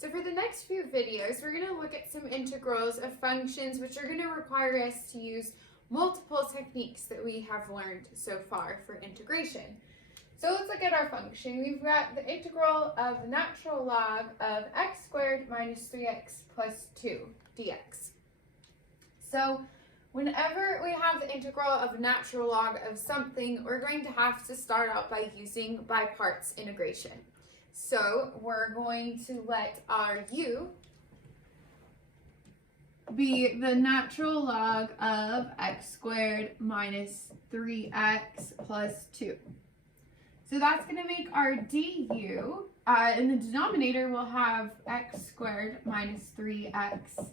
So for the next few videos, we're going to look at some integrals of functions which are going to require us to use multiple techniques that we have learned so far for integration. So let's look at our function. We've got the integral of the natural log of x squared minus 3x plus 2 dx. So whenever we have the integral of natural log of something, we're going to have to start out by using by parts integration. So we're going to let our u be the natural log of x squared minus 3x plus 2. So that's going to make our du, in the denominator we'll have x squared minus 3x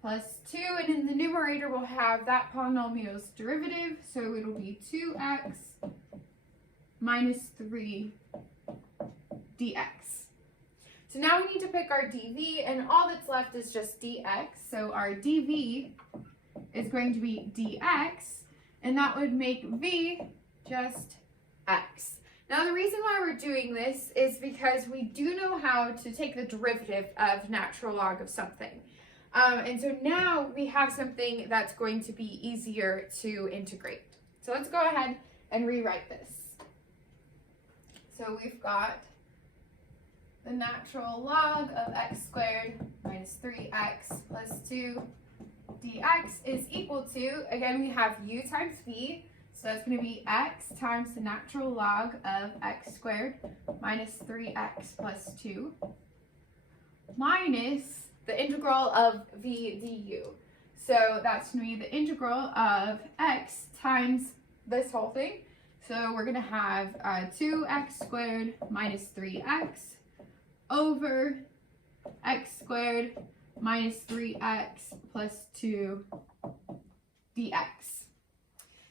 plus 2, and in the numerator we'll have that polynomial's derivative, so it'll be 2x minus 3 dx. So now we need to pick our dv, and all that's left is just dx, so our dv is going to be dx, and that would make v just x. Now the reason why we're doing this is because we do know how to take the derivative of natural log of something. And so now we have something that's going to be easier to integrate. So let's go ahead and rewrite this. So we've got the natural log of x squared minus 3x plus 2 dx is equal to, again, we have u times v, so that's going to be x times the natural log of x squared minus 3x plus 2 minus the integral of v du. So that's going to be the integral of x times this whole thing. So we're going to have 2x squared minus 3x over x squared minus 3x plus 2 dx.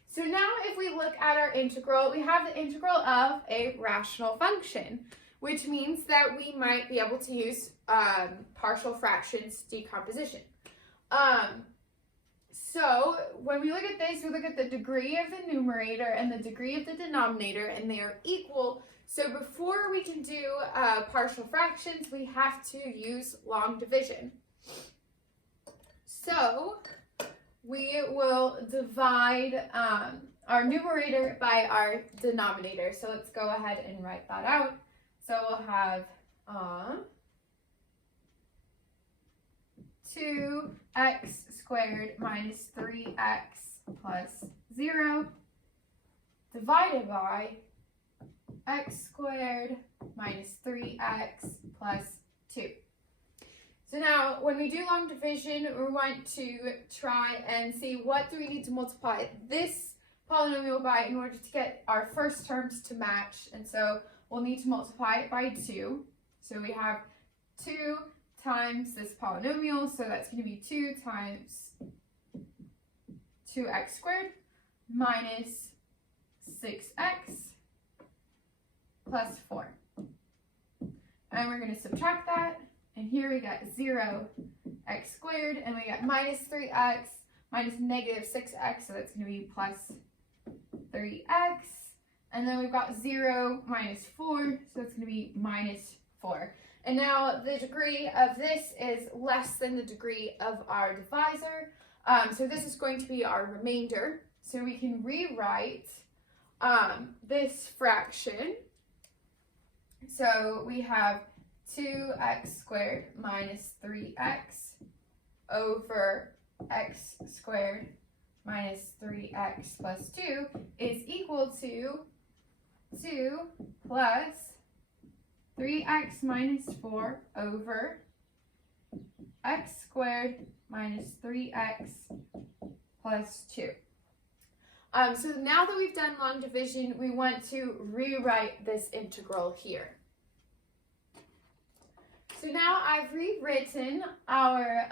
So now if we look at our integral, we have the integral of a rational function, which means that we might be able to use partial fractions decomposition. So when we look at this, we look at the degree of the numerator and the degree of the denominator, and they are equal. So before we can do partial fractions, we have to use long division. So we will divide our numerator by our denominator. So let's go ahead and write that out. So we'll have 2x squared minus 3x plus 0 divided by x squared minus 3x plus 2. So now, when we do long division, we want to try and see what do we need to multiply this polynomial by in order to get our first terms to match. And so we'll need to multiply it by 2. So we have 2 times this polynomial, so that's going to be 2 times 2x squared minus 6x plus 4. And we're going to subtract that. And here we got 0x squared, and we got minus 3x minus negative 6x, so that's going to be plus 3x. And then we've got 0 minus 4, so it's going to be minus 4. And now the degree of this is less than the degree of our divisor. So this is going to be our remainder. So we can rewrite this fraction. So we have 2x squared minus 3x over x squared minus 3x plus 2 is equal to 2 plus 3x minus 4 over x squared minus 3x plus 2. So now that we've done long division, we want to rewrite this integral here. So now I've rewritten our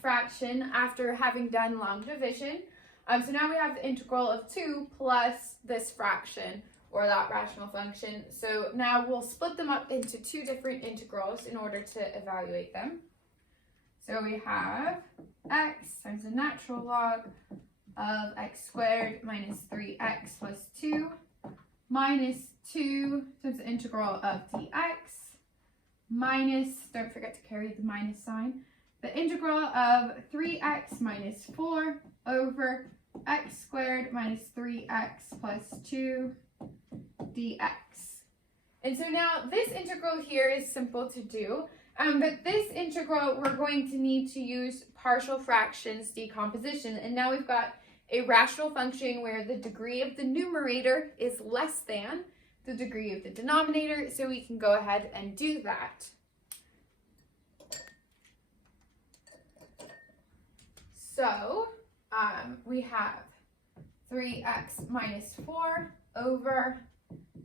fraction after having done long division. So now we have the integral of 2 plus this fraction, or that rational function. So now we'll split them up into 2 different integrals in order to evaluate them. So we have x times the natural log of x squared minus 3x plus 2 minus 2 times the integral of dx minus, don't forget to carry the minus sign, the integral of 3x minus 4 over x squared minus 3x plus 2 dx. And so now this integral here is simple to do, but this integral we're going to need to use partial fractions decomposition. And now we've got a rational function where the degree of the numerator is less than the degree of the denominator, so we can go ahead and do that. So we have 3x minus 4 over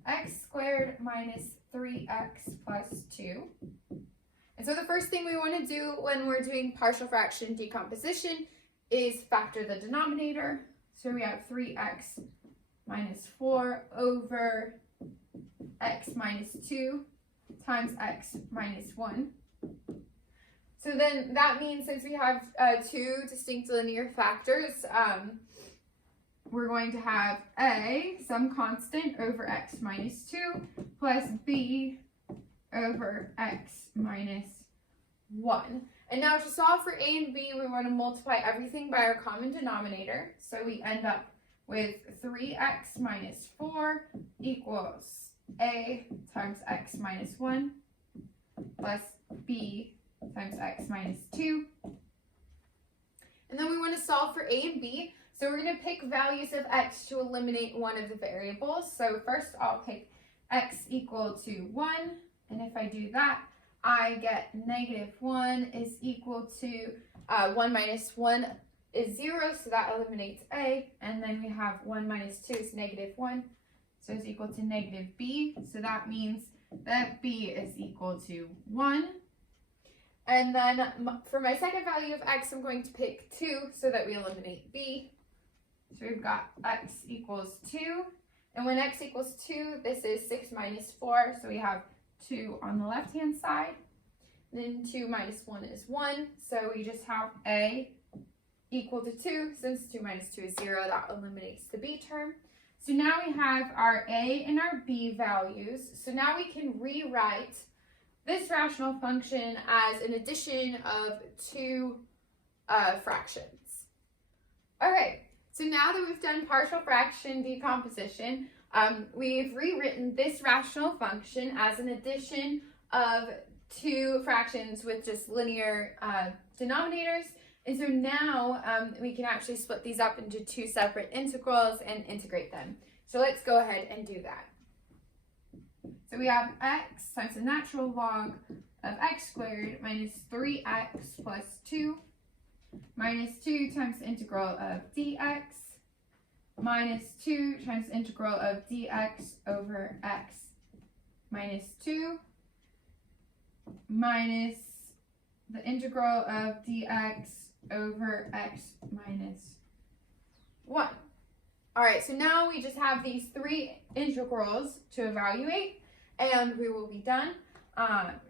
x squared minus 3x plus 2. And so the first thing we want to do when we're doing partial fraction decomposition is factor the denominator. So we have 3x minus 4 over x minus 2 times x minus 1. So then that means since we have two distinct linear factors, we're going to have a, some constant, over x minus 2 plus b over x minus 1. And now to solve for a and b, we want to multiply everything by our common denominator. So we end up with 3x minus 4 equals a times x minus 1 plus b times x minus 2. And then we want to solve for a and b. So we're going to pick values of x to eliminate one of the variables. So first I'll pick x equal to 1. And if I do that, I get -1 is equal to 1 minus 1 is 0. So that eliminates a. And then we have 1 minus 2 is -1. So it's equal to -b. So that means that b is equal to 1. And then for my second value of x, I'm going to pick 2 so that we eliminate b. So we've got x equals 2. And when x equals 2, this is 6 minus 4. So we have 2 on the left-hand side. Then 2 minus 1 is 1. So we just have a equal to 2. Since 2 minus 2 is 0, that eliminates the b term. So now we have our a and our b values. So now we can rewrite this rational function as an addition of two fractions. All right, so now that we've done partial fraction decomposition, we've rewritten this rational function as an addition of two fractions with just linear denominators. And so now we can actually split these up into two separate integrals and integrate them. So let's go ahead and do that. So we have x times the natural log of x squared minus 3x plus 2 minus 2 times the integral of dx minus 2 times the integral of dx over x minus 2 minus the integral of dx over x minus 1. All right, so now we just have these three integrals to evaluate, and we will be done.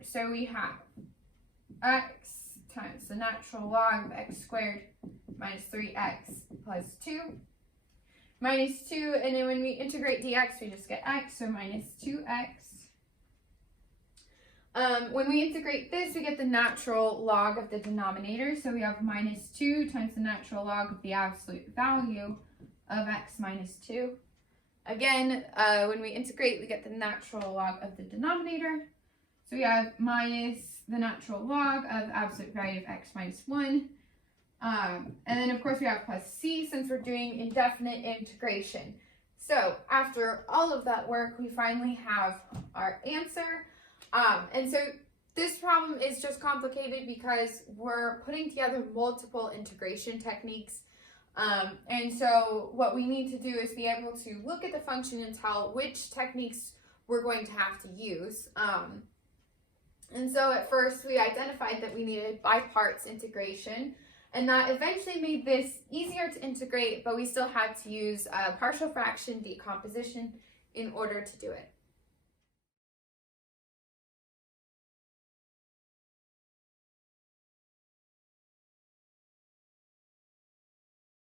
So we have x times the natural log of x squared minus 3x plus 2 minus 2, and then when we integrate dx, we just get x, so minus 2x. When we integrate this, we get the natural log of the denominator, so we have minus 2 times the natural log of the absolute value of x minus 2. Again, when we integrate, we get the natural log of the denominator. So we have minus the natural log of the absolute value of x minus 1. And then, of course, we have plus c since we're doing indefinite integration. So after all of that work, we finally have our answer. And so this problem is just complicated because we're putting together multiple integration techniques. And so what we need to do is be able to look at the function and tell which techniques we're going to have to use. And so at first we identified that we needed by parts integration, and that eventually made this easier to integrate, but we still had to use partial fraction decomposition in order to do it.